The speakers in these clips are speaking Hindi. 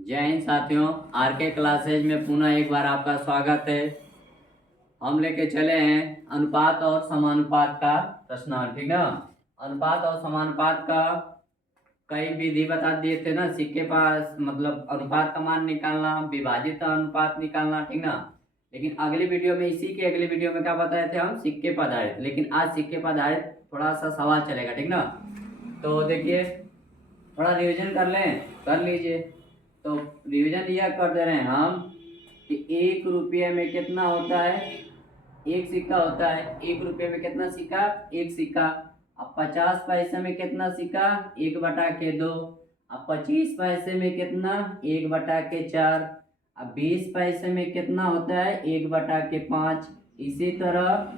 जय हिंद साथियों। आर के क्लासेज में पुनः एक बार आपका स्वागत है। हम लेके चले हैं अनुपात और समानुपात का प्रश्न, ठीक ना। अनुपात और समानुपात का कई विधि बता दिए थे ना, सिक्के पास मतलब अनुपात का मान निकालना, विभाजित अनुपात निकालना, ठीक ना। लेकिन अगली वीडियो में, इसी के अगली वीडियो में क्या बताए थे हम, सिक्के पर आधारित। लेकिन आज सिक्के पर आधारित थोड़ा सा सवाल चलेगा, ठीक ना। तो देखिए, थोड़ा रिवीजन कर लें, कर लीजिए। तो रिवीजन यह कर दे रहे हैं हम कि 1 रुपये में कितना होता है, एक सिक्का होता है। 1 रुपये में कितना सिक्का, एक सिक्का। अब 50 पैसे में कितना सिक्का, 1/2। अब 25 पैसे में कितना, 1/4। अब 20 पैसे में कितना होता है, 1/5। इसी तरह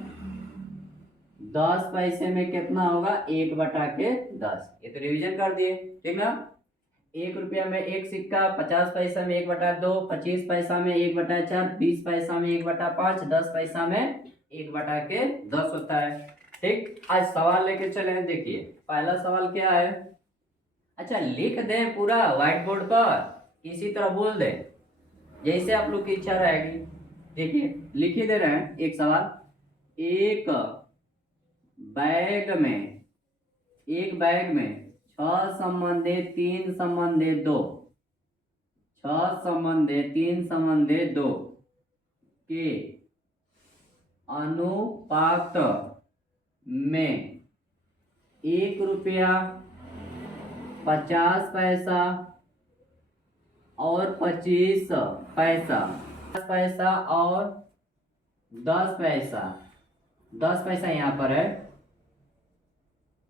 10 पैसे में कितना होगा, 1/10। ये तो रिवीजन कर दिए, ठीक ना। 1 रुपया में एक सिक्का, 50 पैसा में 1/2, 25 पैसा में 1/4, 20 पैसा में 1/5, 10 पैसा में 1/10 होता है। ठीक, आज सवाल लेके चले हैं। देखिए पहला सवाल क्या है। अच्छा, लिख दें पूरा व्हाइट बोर्ड पर, इसी तरह बोल दें, जैसे आप लोग की इच्छा रहेगी। देखिए लिख ही दे रहे हैं एक सवाल। एक बैग में 6 संबंधे 3 संबंधे 2, 6 संबंधे 3 संबंधे 2 के अनुपात में 1 रुपया 50 पैसा और 25 पैसा, 10 पैसा और 10 पैसा, 10 पैसा यहाँ पर है,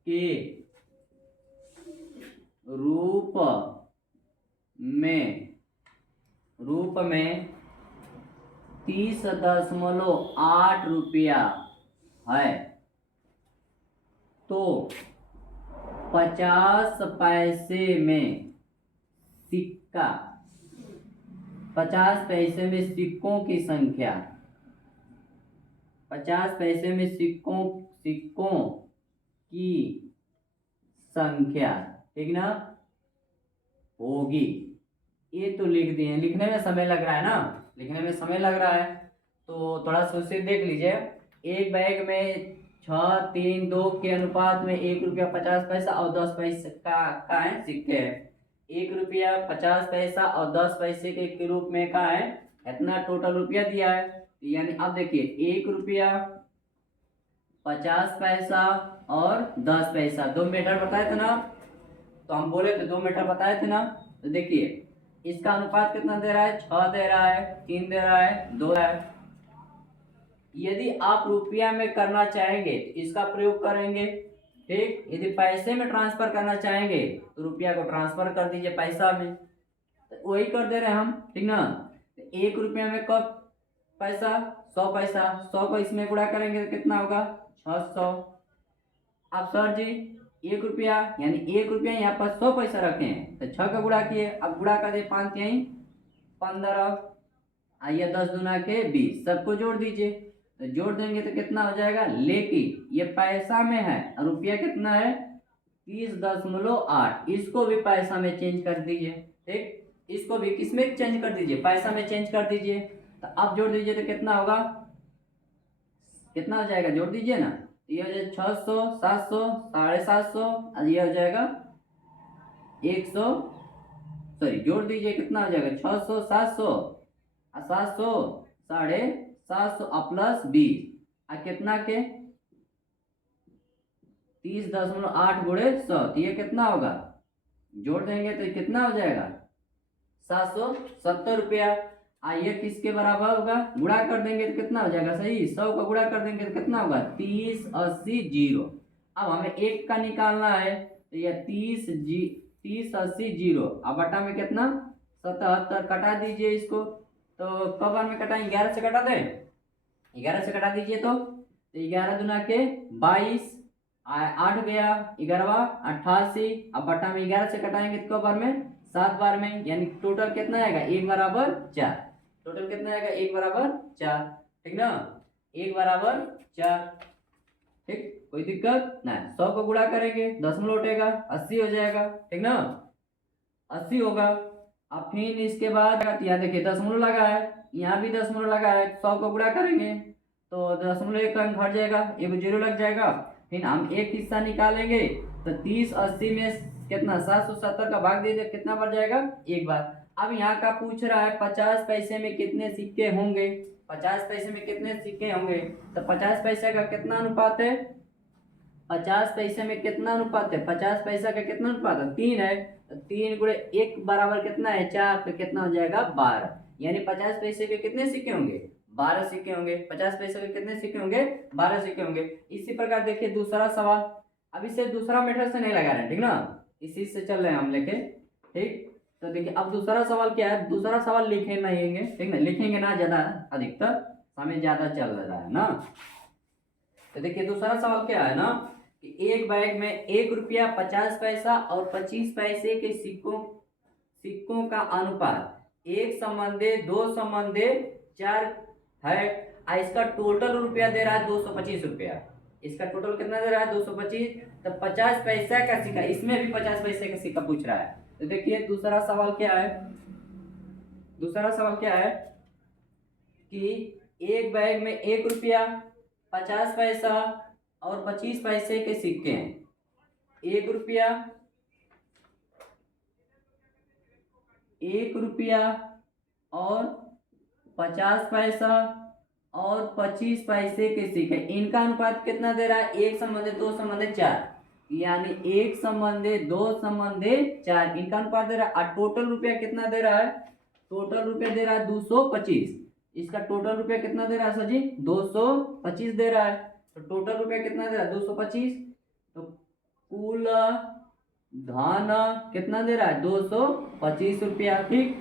के रूप में 30.8 रुपया है, तो 50 पैसे में सिक्का, 50 पैसे में सिक्कों की संख्या, 50 पैसे में सिक्कों की संख्या, ठीक ना, होगी। ये तो लिख दिए। लिखने में समय लग रहा है ना, लिखने में समय लग रहा है, तो थोड़ा सा उसे देख लीजिए। एक बैग में 6, 3, 2 के अनुपात में 1 रुपया 50 पैसा और 10 पैसे का है सिक्के है। 1 रुपया 50 पैसा और 10 पैसे के रूप में का है, इतना टोटल रुपया दिया है। यानी अब देखिए 1 रुपया 50 पैसा और 10 पैसा, 2 मीटर बताए थे ना, तो हम बोले थे 2 मीटर बताए थे ना। तो देखिए इसका अनुपात कितना दे रहा है, 6 दे रहा है, 3 दे रहा है, 2 है। यदि आप रुपया में करना चाहेंगे तो इसका प्रयोग करेंगे, ठीक। यदि पैसे में ट्रांसफर करना चाहेंगे तो रुपया को ट्रांसफर कर दीजिए पैसा में, तो वही कर दे रहे हैं हम, ठीक ना। 1 रुपया में कब पैसा, 100 पैसा, 100 को इसमें गुणा करेंगे तो कितना होगा, 600। अब सर जी 1 रुपया, यानी 1 रुपया यहाँ पर 100 पैसा रखे हैं, तो 6 का गुणा किए। अब गुणा कर दिए, 5 यहीं 15, आइए 10 दूना के 20, सबको जोड़ दीजिए। तो जोड़ देंगे तो कितना हो जाएगा, लेकिन ये पैसा में है और रुपया कितना है, 30.8। इसको भी पैसा में चेंज कर दीजिए, ठीक। इसको भी किसमें चेंज कर दीजिए, पैसा में चेंज कर दीजिए। तो अब जोड़ दीजिए तो कितना होगा, कितना हो जाएगा, जोड़ दीजिए ना। ये हो जाएगा 600, 700, 750, और ये हो जाएगा 100, सॉरी जोड़ दीजिए, कितना हो जाएगा, 600, 700 और 700, 750 और प्लस 20, और कितना के 30.8 गुणे 100, तो ये कितना होगा, जोड़ देंगे तो कितना हो जाएगा, 770 रुपया। आइए किसके बराबर होगा, गुणा कर देंगे तो कितना हो जाएगा, सही 100 का गुणा कर देंगे तो कितना होगा, 30, 80, 0। अब हमें एक का निकालना है, तो यह 30, 80, 0। अब बटा में कितना, 77, कटा दीजिए इसको। तो कब बार में कटाएं, 11 से कटा दें, 11 से कटा दीजिए। तो 11 दूना के 22, 8 गया 11, 88। अब बटा में 11 से कटाएंगे तो कब बार में, 7 बार में, यानी टोटल कितना आएगा, 1/4। टोटल कितना आएगा, 1/4, ठीक ना, 1/4, ठीक। कोई दिक्कत ना। 100 को गुणा करेंगे, 10 में लौटेगा, 80 हो जाएगा, ठीक ना, 80 होगा। अब फिर इसके बाद यहाँ देखिए दशमलव लगा है, यहाँ भी दशमलव लगा है, 100 को गुणा करेंगे तो दशमलव एक अंक घट जाएगा, एक जीरो लग जाएगा। फिर हम एक हिस्सा निकालेंगे तो 30 80 में कितना 770 का भाग दे दे कितना बढ़ जाएगा एक बार। अब यहाँ का पूछ रहा है 50 पैसे में कितने सिक्के होंगे, 50 पैसे में कितने सिक्के होंगे, तो 50 पैसे का कितना अनुपात है, 50 पैसे में कितना अनुपात है, 50 पैसा का कितना अनुपात है 3 है, तो 3 गुणे 1 बराबर कितना है 4, तो कितना हो जाएगा 12। यानी 50 पैसे के कितने सिक्के होंगे 12 सिक्के होंगे, 50 पैसे के कितने सिक्के होंगे 12 सिक्के होंगे। इसी प्रकार देखिए दूसरा सवाल, अब इसे दूसरा मेथड से नहीं लगा रहे हैं ठीक ना, इसी से चल रहे हैं हम लेके ठीक। तो देखिए अब दूसरा सवाल क्या है, दूसरा सवाल लिखे नहीं ठीक ना, लिखेंगे ना ज्यादा, अधिकतर समय ज्यादा चल रहा है ना। तो देखिए दूसरा सवाल क्या है ना कि एक बैग में 1 रुपया 50 पैसा और 25 पैसे के सिक्कों का अनुपात 1 संबंधे 2 संबंधे 4 है। इसका टोटल रुपया दे रहा है 225 रुपया, इसका टोटल कितना दे रहा है 225, तो 50 पैसा का सिक्का, इसमें भी 50 पैसे का सिक्का पूछ रहा है। तो देखिए दूसरा सवाल क्या है, दूसरा सवाल क्या है कि एक बैग में 1 रुपया 50 पैसा और 25 पैसे के सिक्के हैं, 1 रुपया 1 रुपया और 50 पैसा और 25 पैसे के सिक्के, इनका अनुपात कितना दे रहा है 1 संबंधे 2 संबंधे 4, यानी 1 संबंधे 2 संबंधे 4, इनका अनुपात दे रहा है। और टोटल रुपया कितना दे रहा है, टोटल रुपया दे रहा है 225, इसका टोटल रुपया कितना दे रहा है सर जी 225 दे रहा है, तो टोटल रुपया कितना दे रहा है 225, तो कुल धन कितना दे रहा है 225 रुपया ठीक।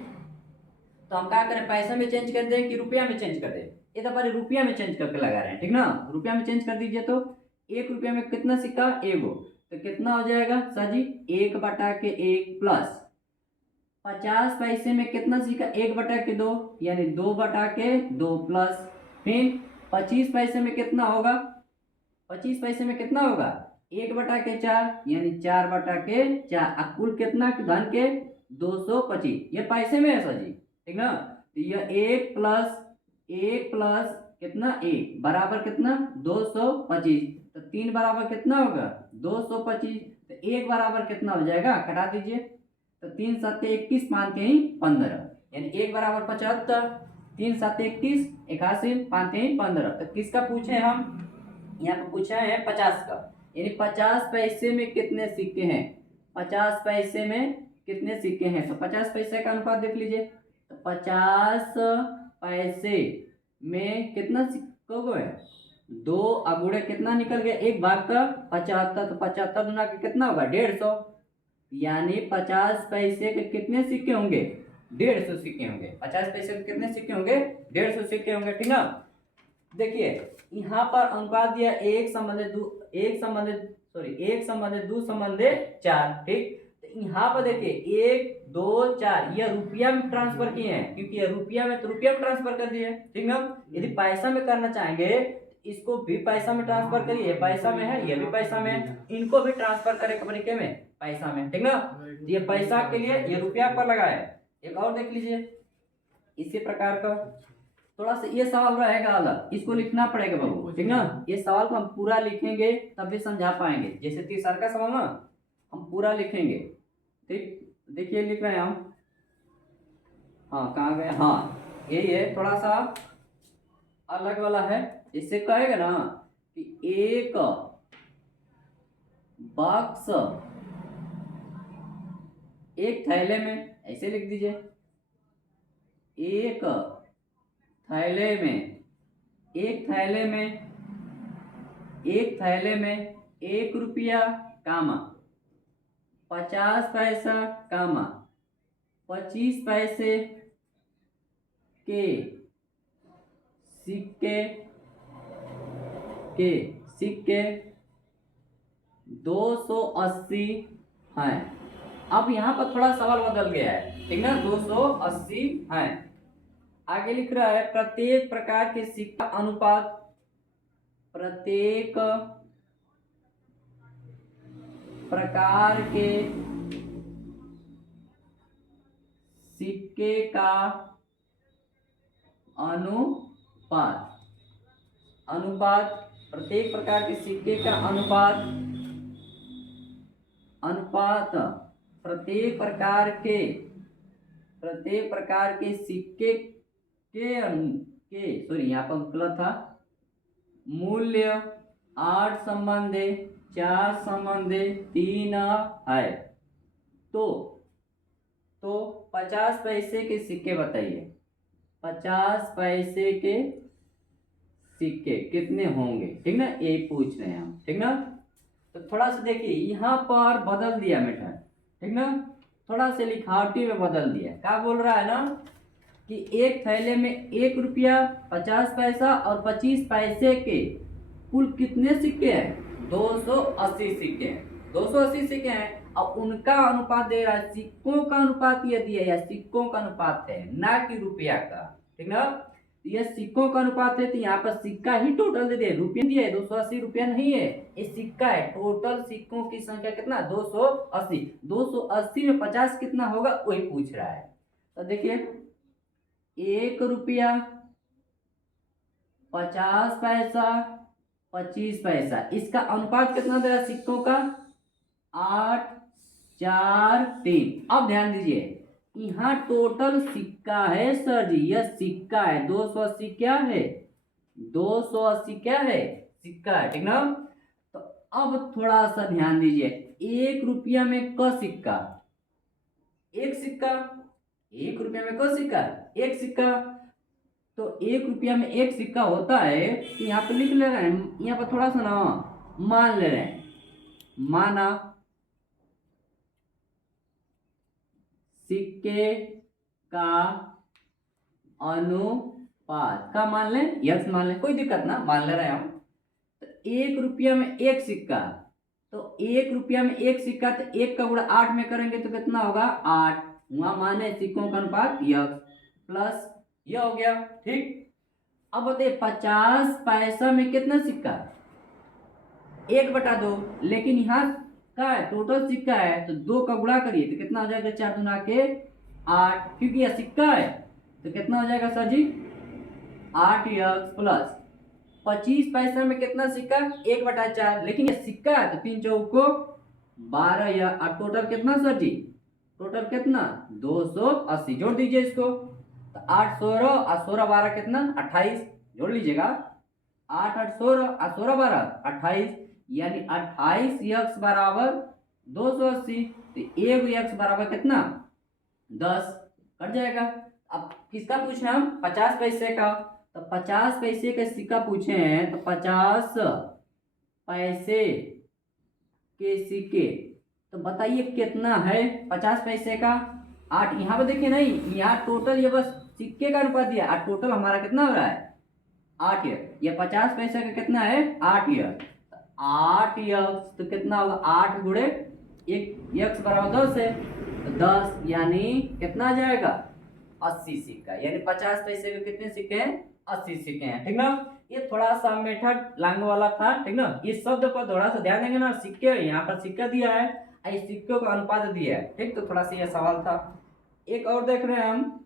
तो हम क्या करें, पैसा में चेंज कर दें कि रुपया में चेंज कर दें, ये तो पहले रुपया में चेंज करके लगा रहे हैं ठीक ना, रुपया में चेंज कर दीजिए। तो 1 रुपया में कितना सिक्का एगो, तो कितना हो जाएगा सर जी 1 बटा के 1 प्लस 50 पैसे में कितना सिक्का 1 बटा के 2, यानी 2 बटा के 2 प्लस फिर 25 पैसे में कितना होगा, 25 पैसे में कितना होगा 1 बटा के 4, यानी 4 बटा के 4, कुल कितना धन के 225, ये पैसे में है सर जी ठीक ना। तो यह 1 प्लस कितना 1 बराबर कितना 225, तो 3 बराबर कितना होगा 225, तो 1 बराबर कितना हो जाएगा घटा दीजिए, तो 3 7 21 5 3 15, यानी 1 बराबर 75, 3 7 21 81 5 3 15। तो किसका पूछे हम, यहाँ पे पूछा है 50 का, यानी 50 पैसे में कितने सिक्के हैं, 50 पैसे में कितने सिक्के हैं, तो 50 पैसे का अनुपात देख लीजिए, तो 50 पैसे में कितना सिक्कों को है 2 अगुड़े कितना निकल गया 1 भाग का 75, तो 75 गुना के कितना होगा 150, यानी 50 पैसे के कितने सिक्के होंगे 150 सिक्के होंगे, 50 पैसे के कितने सिक्के होंगे 150 सिक्के होंगे ठीक ना। देखिए यहाँ पर अनुपात दिया 1 संबंधे 2 संबंधे 4 ठीक। तो यहाँ पर देखिए 1 2 4 यह रुपया में ट्रांसफर किए हैं, क्योंकि यह रुपया में तो रुपया में ट्रांसफर कर दिए ठीक ना। यदि पैसा में करना चाहेंगे इसको भी पैसा में ट्रांसफर करिए, ये पैसा में है ये भी पैसा में है, इनको भी ट्रांसफर करे तरीके में पैसा में ठीक ना। ये पैसा के लिए ये रुपया पर लगा है। एक और देख लीजिए इसी प्रकार का थोड़ा सा ये सवाल रहेगा अलग, इसको लिखना पड़ेगा बाबू ठीक ना। ये सवाल को हम पूरा लिखेंगे तब भी समझा पाएंगे, जैसे तीसरा का सवाल ना हम पूरा लिखेंगे ठीक। देखिए लिख रहे हैं हम, हाँ कहाँ गए, हाँ यही है, थोड़ा सा अलग वाला है। इससे कहेगा ना कि एक बॉक्स एक थैले में, ऐसे लिख दीजिए, एक थैले में 1 रुपया कामा 50 पैसा कामा 25 पैसे के सिक्के 280 हैं। अब यहाँ पर थोड़ा सवाल बदल गया है ठीक ना, 280 हैं। आगे लिख रहा है प्रत्येक प्रकार के सिक्का अनुपात, प्रत्येक प्रकार के सिक्के का अनुपात, अनुपात प्रत्येक प्रकार के सिक्के का अनुपात, अनुपात प्रत्येक प्रकार के सिक्के के सॉरी यहाँ पर गलत था, मूल्य 8 संबंधे 4 संबंधे 3 है। तो 50 पैसे के सिक्के बताइए, 50 पैसे के सिक्के कितने होंगे, ठीक ना, ये पूछ रहे हैं हम, ठीक ना। तो थोड़ा सा देखिए यहाँ पर बदल दिया मेथड, ठीक ना, थोड़ा सा लिखावटी में बदल दिया। क्या बोल रहा है ना कि एक थैले में 1 रुपया 50 पैसा और 25 पैसे के कुल कितने सिक्के हैं, 280 सिक्के हैं, 280 सिक्के हैं। अब उनका अनुपात दे रहा है, सिक्कों का अनुपात ये दिया या सिक्कों का अनुपात है, ना कि रुपया का, ठीक ना। ये सिक्कों का अनुपात है तो यहाँ पर सिक्का ही टोटल दे दिया, रुपया दिया है, 280 रुपया नहीं है, ये सिक्का है। टोटल सिक्कों की संख्या कितना, 280। 280 में 50 कितना होगा वही पूछ रहा है। तो देखिए 1 रुपया 50 पैसा 25 पैसा, इसका अनुपात कितना दे रहा है सिक्कों का, 8 4 3। अब ध्यान दीजिए यहाँ टोटल सिक्का है सर जी, यह सिक्का है, 280 क्या है, 280 क्या है, सिक्का है, ठीक ना। तो अब थोड़ा सा ध्यान दीजिए, 1 रुपया में क सिक्का, एक सिक्का, 1 रुपया में क सिक्का, एक सिक्का। तो 1 रुपया में एक सिक्का होता है तो यहाँ पे लिख ले रहे हैं, यहाँ पर थोड़ा सा ना मान ले रहे हैं, माना सिक्के का अनुपात का मान लें, यस मान लें, कोई दिक्कत ना, मान ले रहे हैं हम। तो 1 रुपया में एक सिक्का, तो 1 रुपया में एक सिक्का, तो 1 का गुणा 8 में करेंगे तो कितना होगा, 8। वहां माने सिक्कों का अनुपात यस प्लस यह हो गया, ठीक। अब बताइए 50 पैसा में कितना सिक्का, 1/2, लेकिन यहाँ का है टोटल सिक्का है तो 2 का गुणा करिए तो कितना हो जाएगा, 4 दूना के 8, क्योंकि यह सिक्का है तो कितना हो जाएगा सर जी, 8x प्लस 25 पैसा में कितना सिक्का, 1/4, लेकिन यह सिक्का है तो 3 चौको 12 या टोटल कितना सर जी, टोटल कितना 280, जोड़ दीजिए इसको। तो 8 16 और 16 12 कितना 28, जोड़ लीजिएगा, 8 8 16 और 16 12 28, यानी 28x बराबर 280। तो 1x बराबर कितना 10, कट जाएगा। अब किसका पूछे हम, 50 पैसे का, तो 50 पैसे का सिक्का पूछे हैं तो 50 पैसे के सिक्के, तो बताइए कितना है 50 पैसे का, 8। यहाँ पे देखिए नहीं, यहाँ टोटल ये बस सिक्के का अनुपात दिया, और टोटल हमारा कितना हो रहा है 8 ईयर, ये 50 पैसे का कितना है 8 ईयर, 8 यक्स तो कितना होगा, 8 गुणे 1 यक्स बराबर 10 है, तो 10 यानी कितना आ जाएगा 80 सिक्का, यानी 50 पैसे के कितने सिक्के हैं, 80 सिक्के हैं, ठीक ना। ये थोड़ा सा मेथड लांग वाला था, ठीक ना। इस शब्द पर थोड़ा सा ध्यान देंगे ना, सिक्के यहाँ पर सिक्का दिया है, इस सिक्कों का अनुपात दिया है, ठीक। तो थोड़ा सा यह सवाल था। एक और देख रहे हैं हम,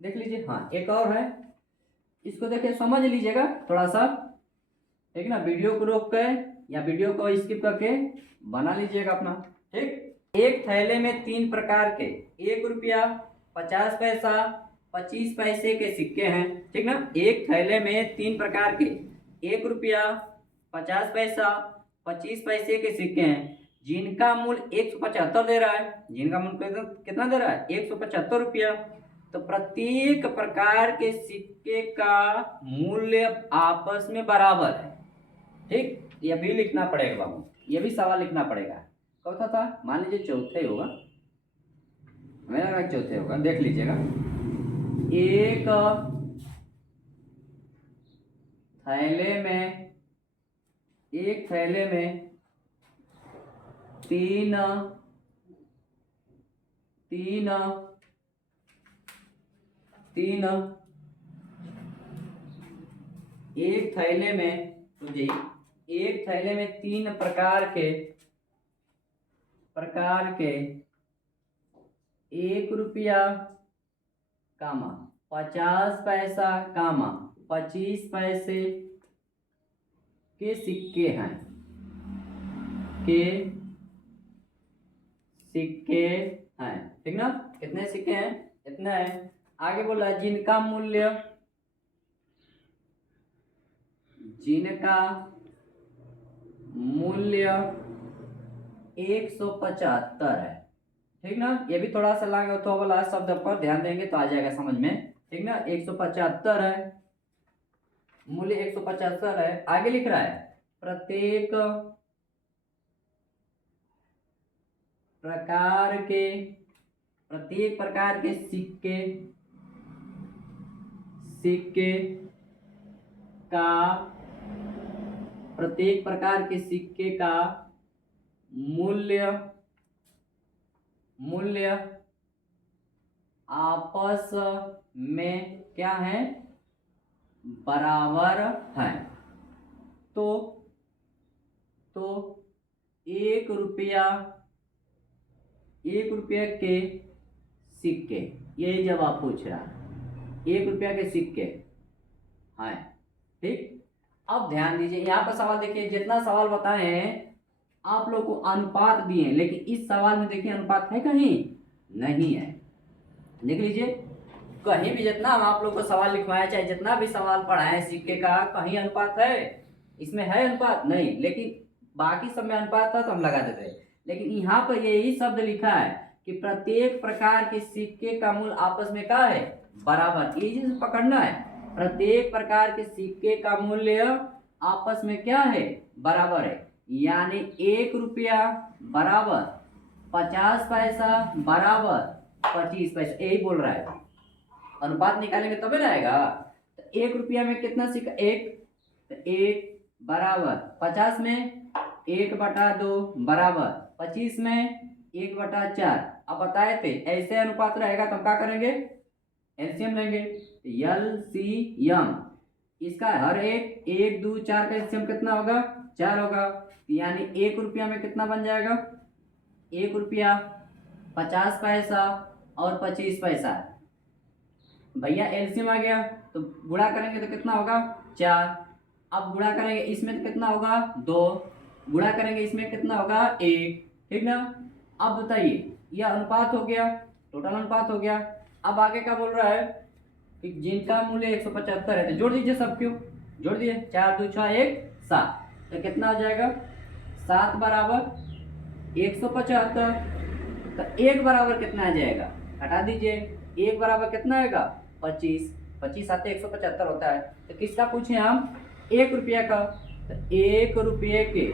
देख लीजिए, हाँ एक और है, इसको देखिए समझ लीजिएगा थोड़ा सा, ठीक ना। वीडियो को रोक कर या वीडियो को स्किप करके बना लीजिएगा अपना, ठीक। एक थैले में 3 प्रकार के 1 रुपया 50 पैसा 25 पैसे के सिक्के हैं, ठीक ना। एक थैले में 3 प्रकार के 1 रुपया 50 पैसा 25 पैसे के सिक्के हैं, जिनका मूल्य 175 दे रहा है, जिनका मूल्य कितना दे रहा है 175 रुपया। तो प्रत्येक प्रकार के सिक्के का मूल्य आपस में बराबर है, ठीक। यह भी लिखना पड़ेगा बाबू, यह भी सवाल लिखना पड़ेगा। कौन था, मान लीजिए चौथे होगा, मेरा लगा चौथे होगा, देख लीजिएगा। एक थैले में 3 एक थैले में, जी एक थैले में 3 प्रकार के 1 रुपया कामा 50 पैसा कामा 25 पैसे के सिक्के हैं, ठीक ना। कितने सिक्के हैं? इतना है। आगे बोला जिनका मूल्य 175 है, ठीक ना। ये भी थोड़ा सा लागे तो वाला शब्द पर ध्यान देंगे तो आ जाएगा समझ में, ठीक ना। 175 है, मूल्य 175 है। आगे लिख रहा है प्रत्येक प्रकार के सिक्के का प्रत्येक प्रकार के सिक्के का मूल्य आपस में क्या है? बराबर है। तो 1 रुपया के सिक्के, यही जवाब पूछ रहा है। 1 रुपया के सिक्के हैं, ठीक। अब ध्यान दीजिए, यहाँ पर सवाल देखिए, जितना सवाल बताए हैं आप लोग को अनुपात दिए, लेकिन इस सवाल में देखिए अनुपात है कहीं नहीं है। देख लीजिए, कहीं भी जितना हम आप लोग को सवाल लिखवाया, चाहे जितना भी सवाल पढ़ाए सिक्के का, कहीं अनुपात है? इसमें है अनुपात? नहीं। लेकिन बाकी सब में अनुपात था तो हम लगा देते, लेकिन यहाँ पर यही शब्द लिखा है कि प्रत्येक प्रकार के सिक्के का मूल्य आपस में क्या है? बराबर। ये चीज पकड़ना है, प्रत्येक प्रकार के सिक्के का मूल्य आपस में क्या है? बराबर है। यानी 1 रुपया बराबर 50 पैसा बराबर 25 पैसा, यही बोल रहा है। अनुपात निकालेंगे तभी ना आएगा। तो 1 रुपया में कितना सिक्का? 1, तो 1 बराबर 50 में 1/2 बराबर 25 में 1/4। अब बताए थे ऐसे अनुपात रहेगा तो हम क्या करेंगे? एलसीएम लेंगे। एलसीएम इसका हर एक 1, 2, 4 का एलसीएम कितना होगा? 4 होगा। यानी 1 रुपया में कितना बन जाएगा? 1 रुपया 50 पैसा और 25 पैसा। भैया एलसीएम आ गया तो गुणा करेंगे तो कितना होगा? 4। अब गुणा करेंगे इसमें तो कितना होगा? 2। गुणा करेंगे इसमें कितना होगा? 1, ठीक ना। अब बताइए, यह अनुपात हो गया, टोटल अनुपात हो गया। अब आगे क्या बोल रहा है कि जिनका मूल्य 175 है, तो जोड़ दीजिए सब। क्यों जोड़ दिए? 4, 2, 6, 1, 7। तो कितना हो जाएगा? 7 बराबर 175। तो 1 बराबर कितना आ जाएगा? हटा दीजिए। 1 बराबर कितना आएगा? 25। 25 आते 175 होता है। तो किसका पूछे हम? 1 रुपया का। तो 1 रुपये के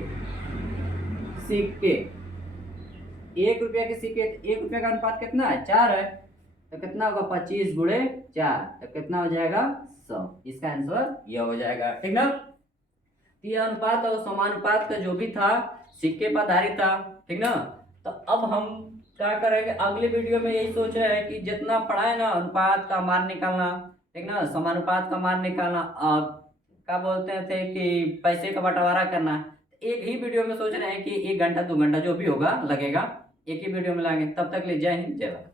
सिक्के, 1 रुपया के सिक्के, 1 रुपया का अनुपात कितना है? 4 है। तो कितना होगा? 25 गुणे 4, तो कितना हो जाएगा? 100। इसका आंसर यह हो जाएगा, ठीक ना। तो यह अनुपात और समानुपात का जो भी था सिक्के पर आधारित था, ठीक ना। तो अब हम क्या करेंगे अगले वीडियो में? यही सोच रहे हैं कि जितना पढ़ाए ना, अनुपात का मान निकालना, ठीक ना, समानुपात का मान निकालना, क्या बोलते थे कि पैसे का बंटवारा करना, एक ही वीडियो में सोच रहे हैं कि 1 घंटा 2 घंटा जो भी होगा लगेगा, एक ही वीडियो में लाएंगे। तब तक ले जय हिंद, जय भारत।